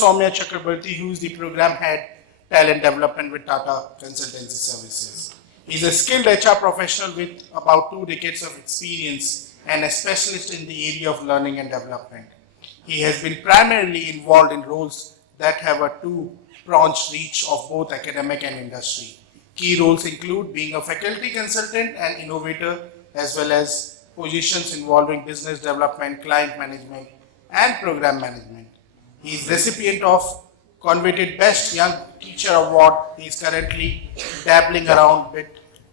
Soumya Chakraborty, who is the program head, talent development with Tata Consultancy Services. He's a skilled HR professional with about 2 decades of experience and a specialist in the area of learning and development. He has been primarily involved in roles that have a 2-pronged reach of both academic and industry. Key roles include being a faculty consultant and innovator, as well as positions involving business development, client management, and program management. He is recipient of coveted Best Young Teacher Award. He is currently dabbling around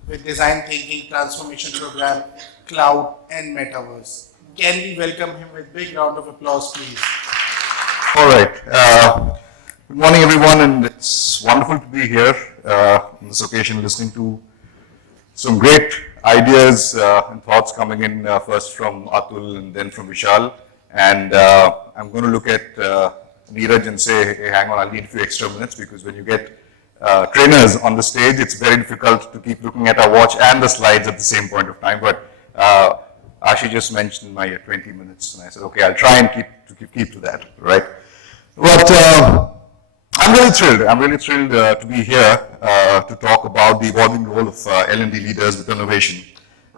with design thinking, transformation program, cloud, and metaverse. Can we welcome him with a big round of applause, please? All right. Good morning, everyone, and it's wonderful to be here on this occasion, listening to some great ideas and thoughts coming in, first from Atul and then from Vishal. And I'm going to look at Neeraj and say, hey, hang on, I'll need a few extra minutes, because when you get trainers on the stage, it's very difficult to keep looking at our watch and the slides at the same point of time. But Ashi just mentioned my 20 minutes, and I said, okay, I'll try and keep to that, right? But I'm really thrilled. I'm really thrilled to be here to talk about the evolving role of L&D leaders with innovation.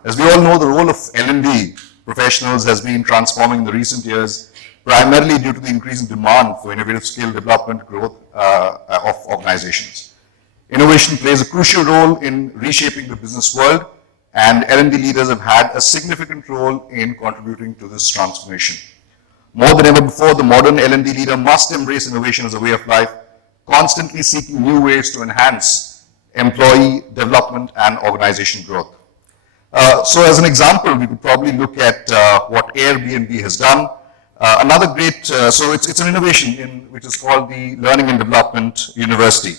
As we all know, the role of L&D professionals has been transforming in the recent years, primarily due to the increasing demand for innovative skill development growth of organizations. Innovation plays a crucial role in reshaping the business world, and L&D leaders have had a significant role in contributing to this transformation. More than ever before, the modern L&D leader must embrace innovation as a way of life, constantly seeking new ways to enhance employee development and organization growth. So as an example, we could probably look at what Airbnb has done. Another great, so it's an innovation which is called the Learning and Development University.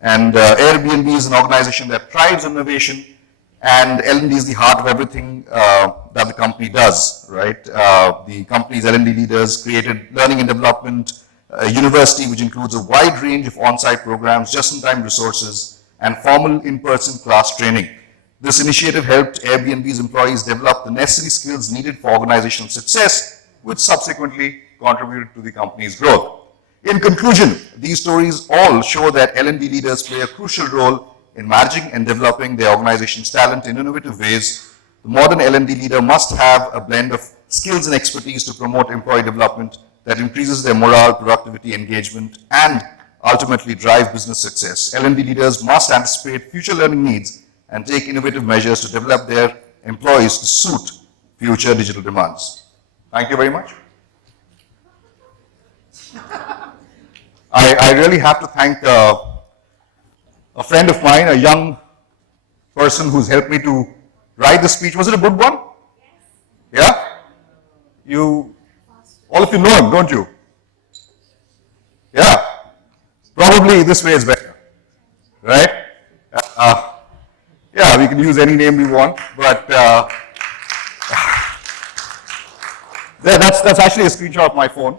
And Airbnb is an organization that thrives on innovation, and L&D is the heart of everything that the company does, right? The company's L&D leaders created Learning and Development University, which includes a wide range of on-site programs, just-in-time resources, and formal in-person class training. This initiative helped Airbnb's employees develop the necessary skills needed for organizational success, which subsequently contributed to the company's growth. In conclusion, these stories all show that L&D leaders play a crucial role in managing and developing their organization's talent in innovative ways. The modern L&D leader must have a blend of skills and expertise to promote employee development that increases their morale, productivity, engagement, and ultimately drive business success. L&D leaders must anticipate future learning needs and take innovative measures to develop their employees to suit future digital demands. Thank you very much. I really have to thank a friend of mine, a young person who's helped me to write the speech. Was it a good one? Yes. Yeah? All of you know him, don't you? Yeah. Probably this way is better, right? Yeah, we can use any name we want, but that's actually a screenshot of my phone,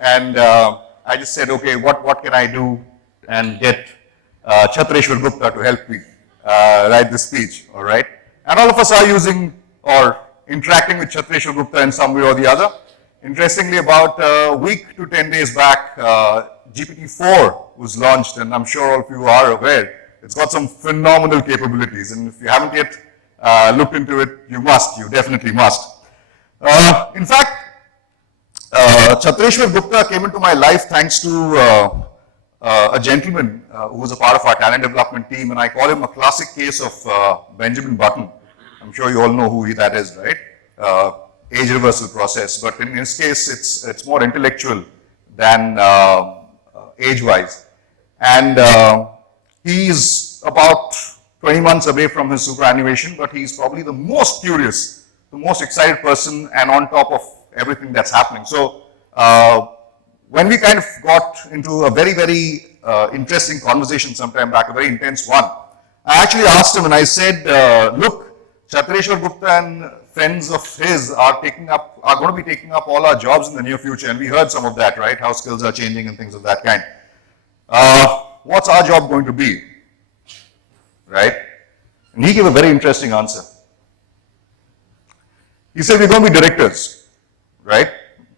and I just said, okay, what can I do and get 𝗓𝗂𝗃 to help me write this speech, all right? And all of us are using or interacting with 𝗓𝗂𝗃 in some way or the other. Interestingly, about a week to 10 days back, GPT-4 was launched, and I'm sure all of you are aware. It's got some phenomenal capabilities, and if you haven't yet looked into it, you definitely must. In fact, 𝗓𝗂𝗃 came into my life thanks to a gentleman who was a part of our talent development team, and I call him a classic case of Benjamin Button. I'm sure you all know who that is, right? Age reversal process, but in his case, it's more intellectual than age-wise. And he's about 20 months away from his superannuation, but he's probably the most curious, the most excited person, and on top of everything that's happening. So when we kind of got into a very, very interesting conversation sometime back, a very intense one, I actually asked him and I said, look, 𝗓𝗂𝗃 and friends of his are going to be taking up all our jobs in the near future, and we heard some of that, right? How skills are changing and things of that kind. What's our job going to be, right? And he gave a very interesting answer. He said, we're going to be directors, right?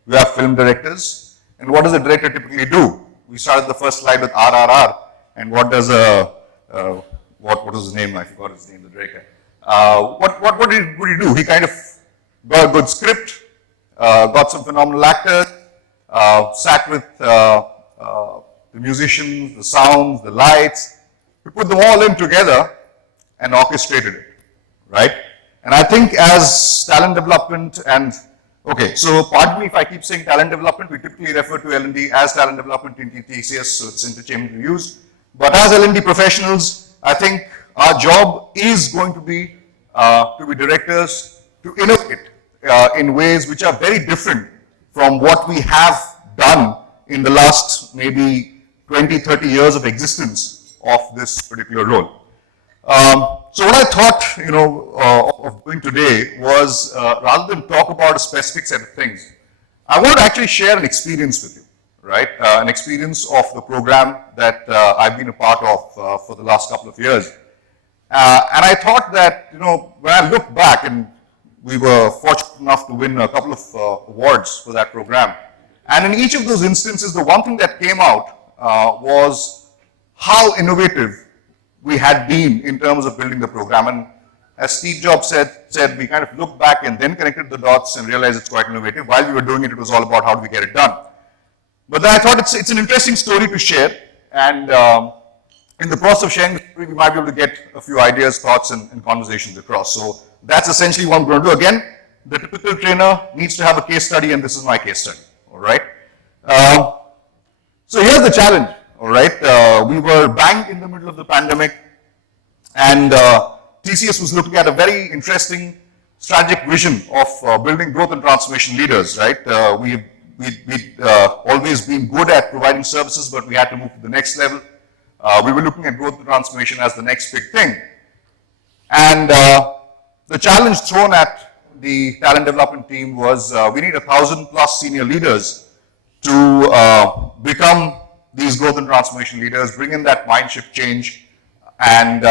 We have film directors, and what does a director typically do? we started the first slide with RRR, and what does what was his name? I forgot his name, the director. What did he do? He kind of got a good script, got some phenomenal actors, sat with the musicians, the sounds, the lights. We put them all in together and orchestrated it, right? And I think as talent development and, okay, so pardon me if I keep saying talent development, we typically refer to L&D as talent development in TCS, so it's interchangeably used. But as L&D professionals, I think our job is going to be directors, to innovate in ways which are very different from what we have done in the last maybe 20, 30 years of existence of this particular role. So what I thought, of doing today was, rather than talk about a specific set of things, I want to actually share an experience with you, right? An experience of the program that I've been a part of for the last couple of years. And I thought that, when I look back, and we were fortunate enough to win a couple of awards for that program, and in each of those instances, the one thing that came out was how innovative we had been in terms of building the program. And as Steve Jobs said, we kind of looked back and then connected the dots and realized it's quite innovative. While we were doing it, it was all about how do we get it done. But then I thought it's an interesting story to share, and in the process of sharing the story, we might be able to get a few ideas, thoughts, and conversations across. So that's essentially what I'm going to do. Again, the typical trainer needs to have a case study, and this is my case study, all right? So here's the challenge, all right? We were bang in the middle of the pandemic, and TCS was looking at a very interesting strategic vision of building growth and transformation leaders, right? We'd always been good at providing services, but we had to move to the next level. We were looking at growth and transformation as the next big thing. And the challenge thrown at the talent development team was we need 1,000+ senior leaders to become these growth and transformation leaders, bring in that mind shift change, and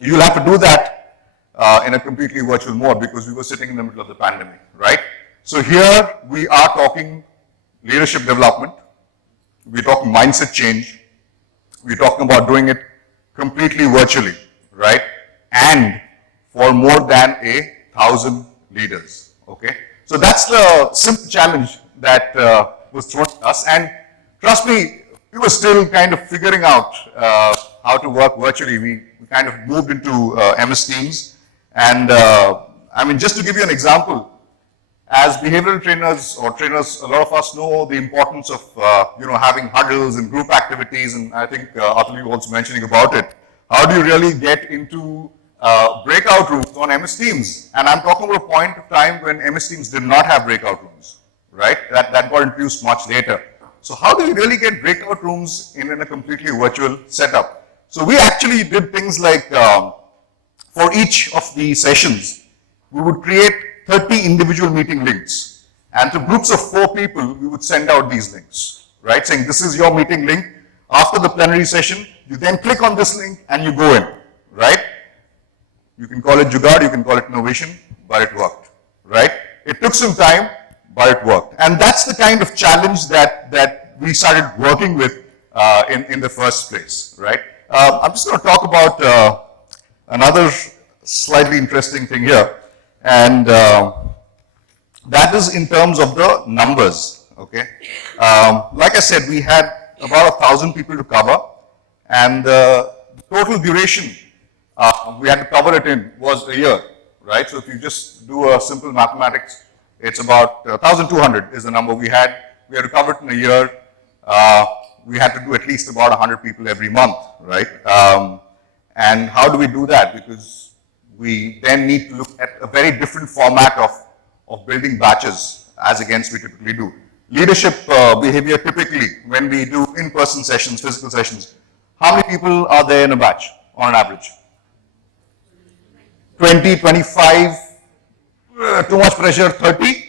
you'll have to do that in a completely virtual mode because we were sitting in the middle of the pandemic, right? So here we are talking leadership development, we're talking mindset change, we're talking about doing it completely virtually, right? And for more than 1,000 leaders, okay? So that's the simple challenge that was thrown at us, and trust me, we were still kind of figuring out how to work virtually. We kind of moved into MS Teams, and I mean, just to give you an example, as behavioral trainers or trainers, a lot of us know the importance of having huddles and group activities, and I think Atuli was mentioning about it. How do you really get into breakout rooms on MS Teams? And I'm talking about a point of time when MS Teams did not have breakout rooms, right? That got introduced much later. So how do you really get breakout rooms in a completely virtual setup? So we actually did things like, for each of the sessions, we would create 30 individual meeting links. And to groups of 4 people, we would send out these links, right? Saying, this is your meeting link. After the plenary session, you then click on this link and you go in, right? You can call it jugaad, you can call it innovation, but it worked, right? It took some time, but it worked. And that's the kind of challenge that we started working with in the first place, right? I'm just going to talk about another slightly interesting thing here. And that is in terms of the numbers, okay? Like I said, we had about 1,000 people to cover, and the total duration we had to cover it in was a year, right? So if you just do a simple mathematics, it's about 1,200 is the number we had. We had to cover it in a year. We had to do at least about 100 people every month, right? And how do we do that? Because we then need to look at a very different format of building batches as against we typically do. Leadership behavior, typically, when we do in-person sessions, physical sessions, how many people are there in a batch on an average? 20, 25, too much pressure, 30,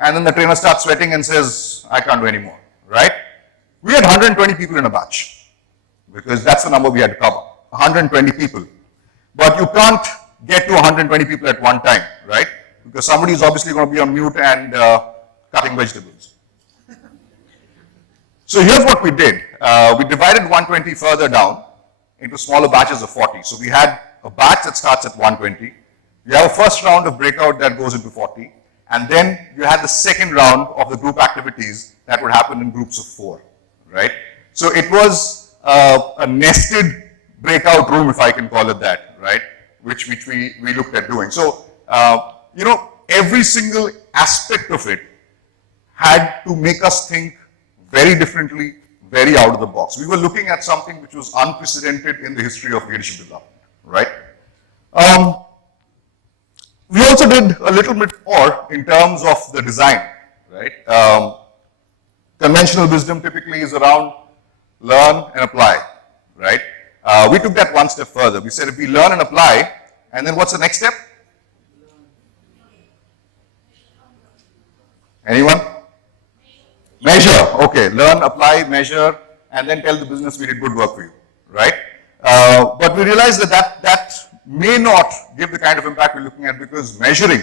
and then the trainer starts sweating and says, I can't do anymore, right? We had 120 people in a batch because that's the number we had to cover, 120 people. But you can't get to 120 people at one time, right? Because somebody is obviously going to be on mute and cutting vegetables. So here's what we did. We divided 120 further down into smaller batches of 40. So we had a batch that starts at 120. You have a first round of breakout that goes into 40. And then you had the second round of the group activities that would happen in groups of 4, right? So it was a nested breakout room, if I can call it that, right? Which we looked at doing. So, you know, every single aspect of it had to make us think very differently, very out of the box. We were looking at something which was unprecedented in the history of leadership development, right? We also did a little bit more in terms of the design, right? Conventional wisdom typically is around learn and apply, right? We took that one step further. We said if we learn and apply, and then what's the next step? Anyone? Measure. Okay, learn, apply, measure, and then tell the business we did good work for you, right? But we realized that may not give the kind of impact we're looking at because measuring,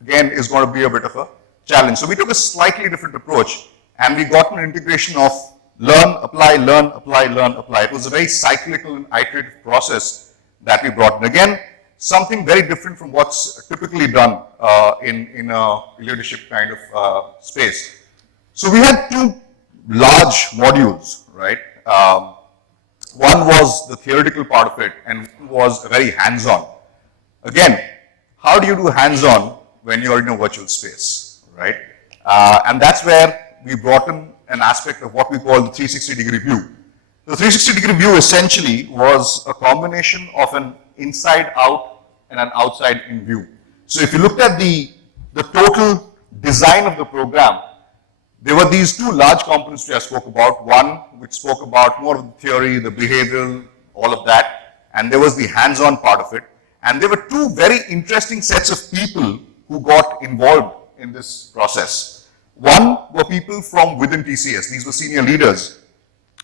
again, is going to be a bit of a challenge. So we took a slightly different approach and we got an integration of learn, apply, learn, apply, learn, apply. It was a very cyclical and iterative process that we brought in. Again, something very different from what's typically done in a leadership kind of space. So we had 2 large modules, right? One was the theoretical part of it and was very hands-on. Again, how do you do hands-on when you're in a virtual space, right? And that's where we brought in an aspect of what we call the 360-degree view. The 360-degree view essentially was a combination of an inside-out and an outside-in view. So if you looked at the total design of the program, there were these 2 large components which I spoke about. One which spoke about more of the theory, the behavioral, all of that. And there was the hands-on part of it. And there were 2 very interesting sets of people who got involved in this process. One were people from within TCS. These were senior leaders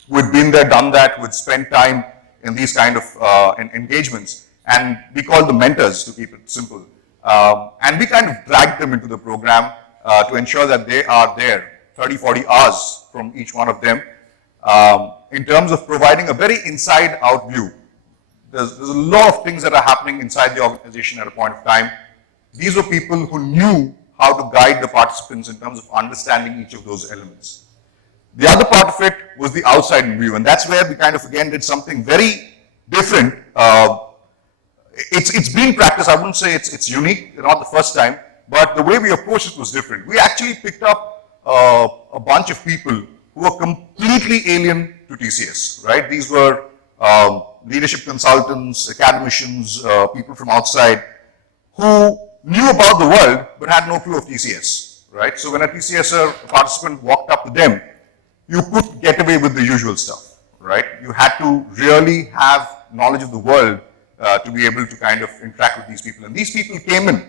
who had been there, done that, who had spent time in these kind of engagements. And we called them mentors, to keep it simple. And we kind of dragged them into the program to ensure that they are there 30, 40 hours from each one of them in terms of providing a very inside-out view. There's a lot of things that are happening inside the organization at a point of time. These were people who knew how to guide the participants in terms of understanding each of those elements. The other part of it was the outside view, and that's where we kind of again did something very different. It's been practiced. I wouldn't say it's unique, not the first time, but the way we approached it was different. We actually picked up a bunch of people who were completely alien to TCS, right? These were leadership consultants, academicians, people from outside who knew about the world but had no clue of TCS, right? So when a TCS participant walked up to them, you couldn't get away with the usual stuff, right? You had to really have knowledge of the world to be able to kind of interact with these people. And these people came in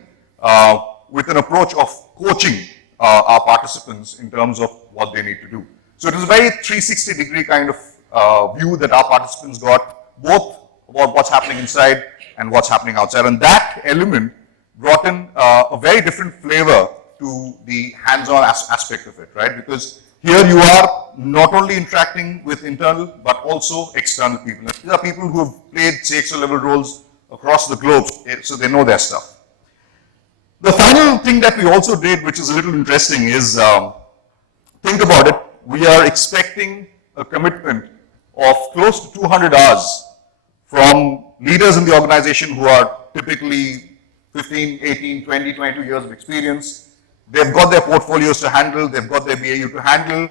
with an approach of coaching our participants in terms of what they need to do. So it was a very 360-degree kind of view that our participants got, both about what's happening inside and what's happening outside. And that element brought in a very different flavor to the hands-on aspect of it, right? Because here you are not only interacting with internal, but also external people. These are people who have played CXO level roles across the globe, so they know their stuff. The final thing that we also did, which is a little interesting, is think about it. We are expecting a commitment of close to 200 hours from leaders in the organization who are typically 15, 18, 20, 22 years of experience. They've got their portfolios to handle, they've got their BAU to handle.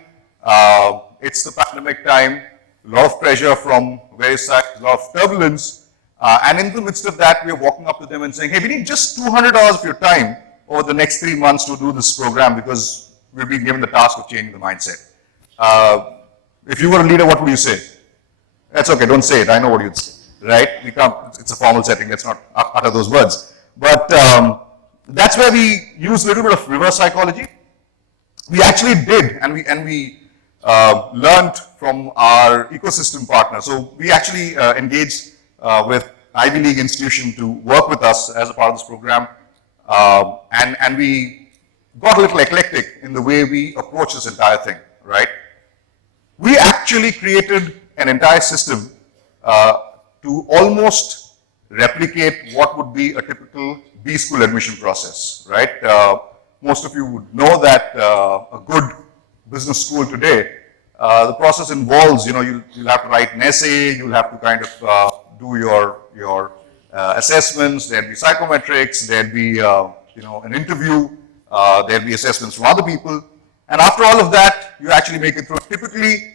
It's the pandemic time, a lot of pressure from various sides, a lot of turbulence. And in the midst of that, we are walking up to them and saying, hey, we need just 200 hours of your time over the next 3 months to do this program because we've been given the task of changing the mindset. If you were a leader, what would you say? That's okay, don't say it, I know what you'd say, right? We can't, it's a formal setting, let's not utter those words. But that's where we use a little bit of reverse psychology. We actually did, and we learned from our ecosystem partner. So we actually engaged with Ivy League institution to work with us as a part of this program. And we got a little eclectic in the way we approach this entire thing, right? actually created an entire system to almost replicate what would be a typical B school admission process, right? Most of you would know that a good business school today, the process involves, you'll have to write an essay, you'll have to kind of do your assessments, there'll be psychometrics, there'll be an interview, there'll be assessments from other people, and after all of that, you actually make it through. Typically,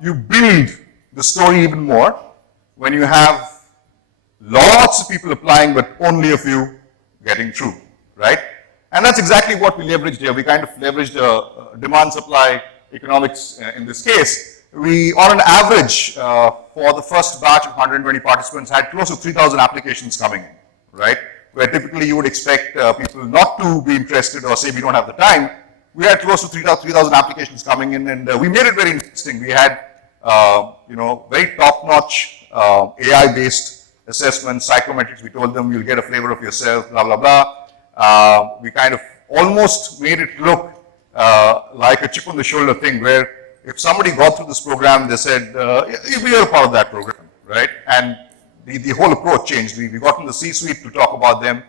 you build the story even more when you have lots of people applying, but only a few getting through, right? And that's exactly what we leveraged here. We kind of leveraged demand-supply economics in this case. We, on an average, for the first batch of 120 participants, had close to 3,000 applications coming in, right? Where typically you would expect people not to be interested or say we don't have the time. We had close to 3,000 applications coming in, and we made it very interesting. We had, very top-notch AI-based assessments, psychometrics. We told them you'll get a flavor of yourself, blah, blah, blah. We kind of almost made it look like a chip on the shoulder thing, where if somebody got through this program, they said, we are a part of that program, right? And the whole approach changed. We got in the C-suite to talk about them,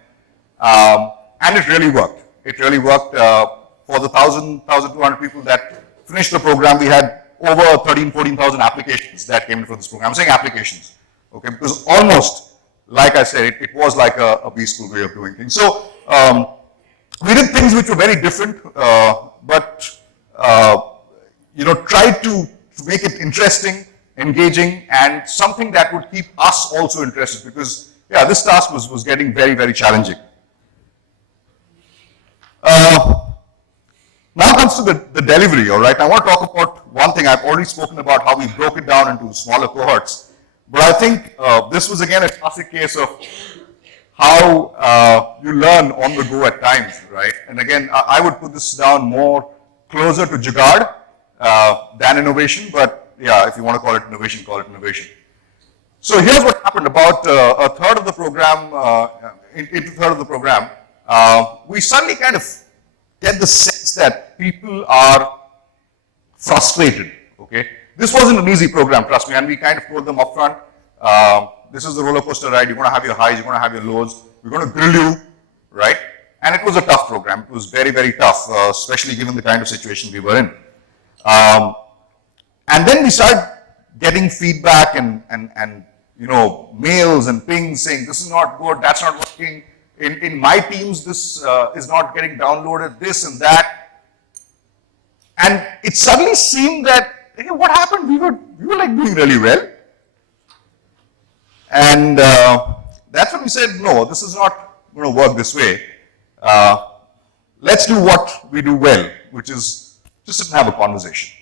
and it really worked. It really worked. For the 1,200 people that finished the program, we had over 14,000 applications that came in for this program. I'm saying applications, okay? Because almost, like I said, it was like a B school way of doing things. So we did things which were very different, but tried to make it interesting, engaging, and something that would keep us also interested, because this task was getting very, very challenging. Now comes to the delivery, all right? I want to talk about one thing. I've already spoken about how we broke it down into smaller cohorts, but I think this was again a classic case of how you learn on the go at times, right? And again, I would put this down more closer to jugaad than innovation, but yeah, if you want to call it innovation, call it innovation. So here's what happened. About a third of the program, into a third of the program, we suddenly kind of get the sense that people are frustrated, okay? This wasn't an easy program, trust me, and we kind of told them upfront, this is the roller coaster ride, you're going to have your highs, you're going to have your lows, we're going to grill you, right? And it was a tough program. It was very, very tough, especially given the kind of situation we were in. And then we started getting feedback and mails and pings saying, this is not good, that's not working. In my teams, this is not getting downloaded, this and that. And it suddenly seemed that, hey, what happened? We were like doing really well. And that's when we said, no, this is not going to work this way. Let's do what we do well, which is just sit and have a conversation,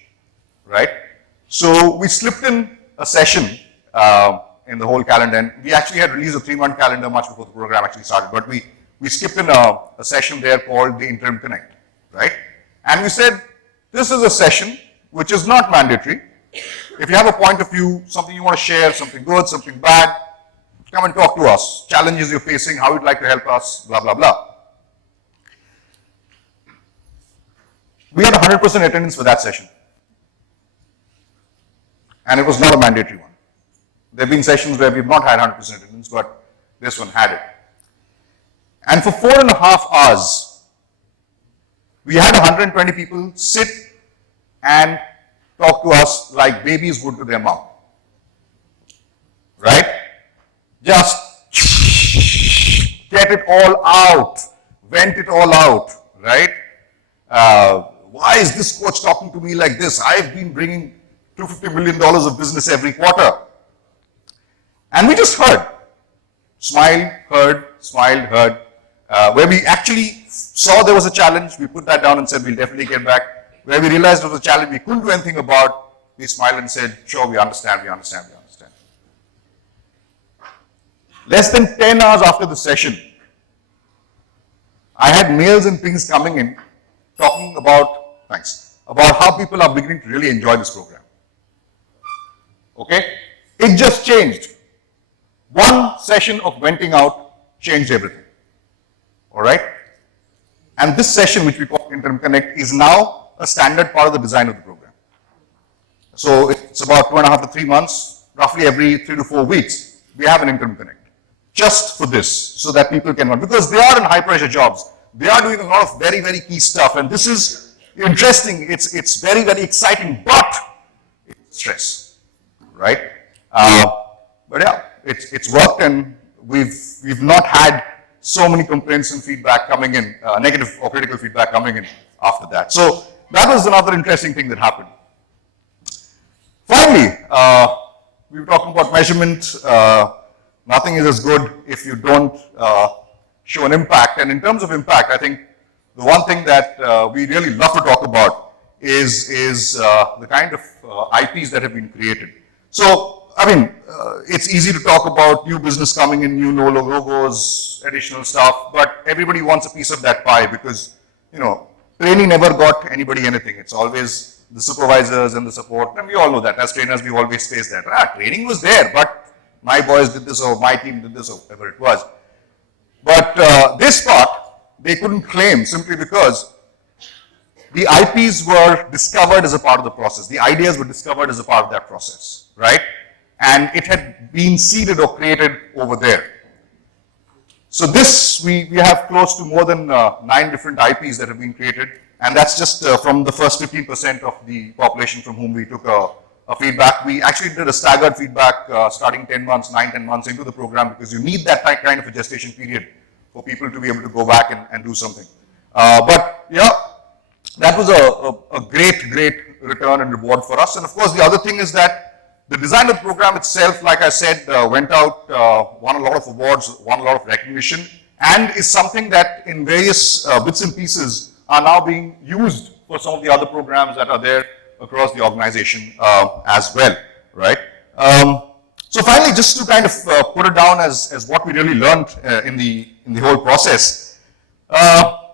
right? So we slipped in a session in the whole calendar, and we actually had released a 3-month calendar much before the program actually started, but we skipped in a session there called the Interim Connect, right? And we said, this is a session which is not mandatory. If you have a point of view, something you want to share, something good, something bad, come and talk to us. Challenges you're facing, how you'd like to help us, blah, blah, blah. We had 100% attendance for that session. And it was not a mandatory one. There have been sessions where we've not had 100% attendance, but this one had it. And for 4.5 hours, we had 120 people sit and talk to us like babies would to their mom. Right? Just get it all out, vent it all out, right? Why is this coach talking to me like this? I've been bringing $250 million of business every quarter. And we just heard. Smiled, heard. Where we actually saw there was a challenge, we put that down and said, we'll definitely get back. Where we realized there was a challenge we couldn't do anything about, we smiled and said, sure, we understand. Less than 10 hours after the session, I had mails and pings coming in talking about how people are beginning to really enjoy this program. Okay? It just changed. One session of venting out changed everything. All right? And this session, which we call Interim Connect, is now a standard part of the design of the program. So it's about 2.5 to 3 months, roughly every 3 to 4 weeks, we have an interim connect. Just for this, so that people can run. Because they are in high pressure jobs. They are doing a lot of very, very key stuff. And this is interesting. It's very, very exciting, but it's stress, right? But yeah, it's worked, and we've not had so many complaints and feedback coming in, negative or critical feedback coming in after that. So that was another interesting thing that happened. Finally, we were talking about measurement. Nothing is as good if you don't show an impact. And in terms of impact, I think the one thing that we really love to talk about is the kind of IPs that have been created. So, I mean, it's easy to talk about new business coming in, new logos, additional stuff, but everybody wants a piece of that pie because, you know, training never got anybody anything. It's always the supervisors and the support, and we all know that. As trainers, we always face that. Training was there, but my boys did this, or my team did this, or whatever it was. But this part, they couldn't claim simply because the IPs were discovered as a part of the process. The ideas were discovered as a part of that process, right? And it had been seeded or created over there. So this, we have close to more than 9 different IPs that have been created. And that's just from the first 15% of the population from whom we took a feedback. We actually did a staggered feedback starting 10 months, 9-10 months into the program, because you need that kind of a gestation period for people to be able to go back and do something. But yeah, that was a great return and reward for us. And of course, the other thing is that the design of the program itself, like I said, went out, won a lot of awards, won a lot of recognition, and is something that in various bits and pieces are now being used for some of the other programs that are there across the organization as well, right? So finally, just to kind of put it down as what we really learned in the whole process,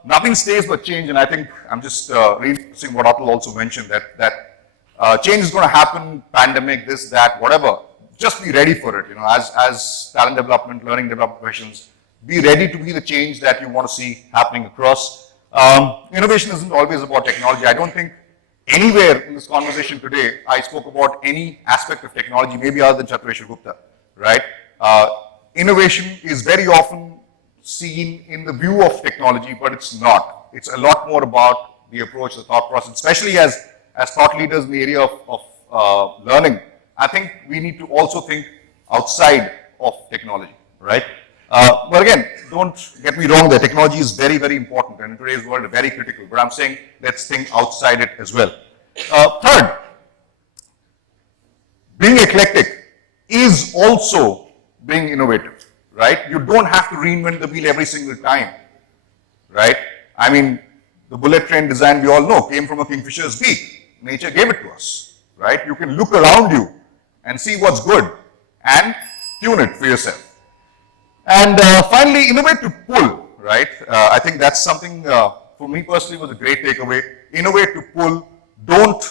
nothing stays but change, and I think I'm just reinforcing what Atul also mentioned, that change is going to happen, pandemic, this, that, whatever. Just be ready for it, you know, as talent development, learning development professionals, be ready to be the change that you want to see happening across. Innovation isn't always about technology. I don't think anywhere in this conversation today, I spoke about any aspect of technology, maybe other than 𝗂𝗧𝗖 right? Innovation is very often seen in the view of technology, but it's not. It's a lot more about the approach, the thought process, especially as thought leaders in the area of learning. I think we need to also think outside of technology, right? But again, don't get me wrong, the technology is very, very important, and in today's world, very critical. But I'm saying, let's think outside it as well. Third, being eclectic is also being innovative, right? You don't have to reinvent the wheel every single time, right? I mean, the bullet train design, we all know, came from a kingfisher's beak. Nature gave it to us, right? You can look around you and see what's good and tune it for yourself. And finally, innovate to pull, right? I think that's something, for me personally, was a great takeaway. Innovate to pull, don't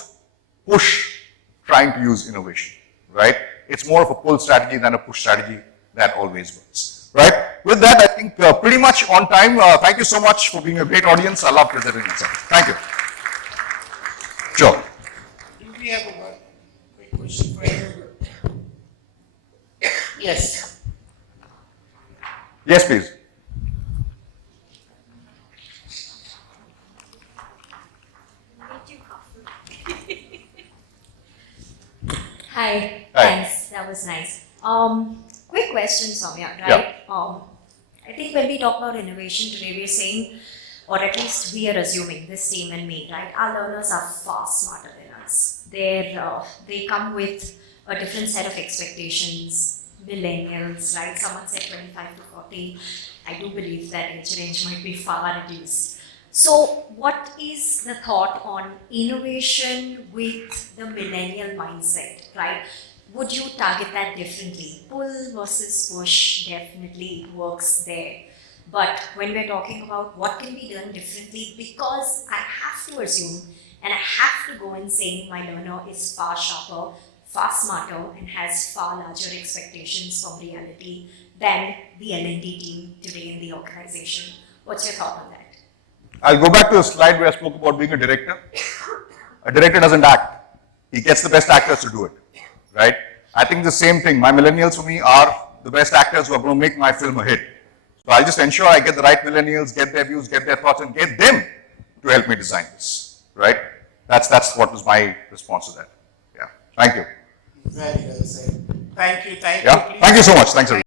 push trying to use innovation, right? It's more of a pull strategy than a push strategy. That always works, right? With that, I think pretty much on time. Thank you so much for being a great audience. I love presenting myself. Thank you. Sure. Do we have a quick question for you? Yes. Yes, please. Hi, thanks. That was nice. Quick question, Soumya, right? Yeah. I think when we talk about innovation today, we're saying, or at least we are assuming, this team and me, right? Our learners are far smarter than us. They come with a different set of expectations, millennials, right? Someone said 25 to 40. I do believe that age range might be far reduced. So what is the thought on innovation with the millennial mindset, right? Would you target that differently? Pull versus push definitely works there. But when we're talking about what can be done differently, because I have to assume and I have to go and say my learner is far sharper, far smarter, and has far larger expectations from reality than the L&D team today in the organization. What's your thought on that? I'll go back to the slide where I spoke about being a director. A director doesn't act. he gets the best actors to do it, right? I think the same thing. My millennials for me are the best actors who are going to make my film a hit. So I'll just ensure I get the right millennials, get their views, get their thoughts, and get them to help me design this, right? That's what was my response to that. Yeah. Thank you. Very well said. Thank you. Thank Yeah. you. Thank you so much. Thanks, everyone.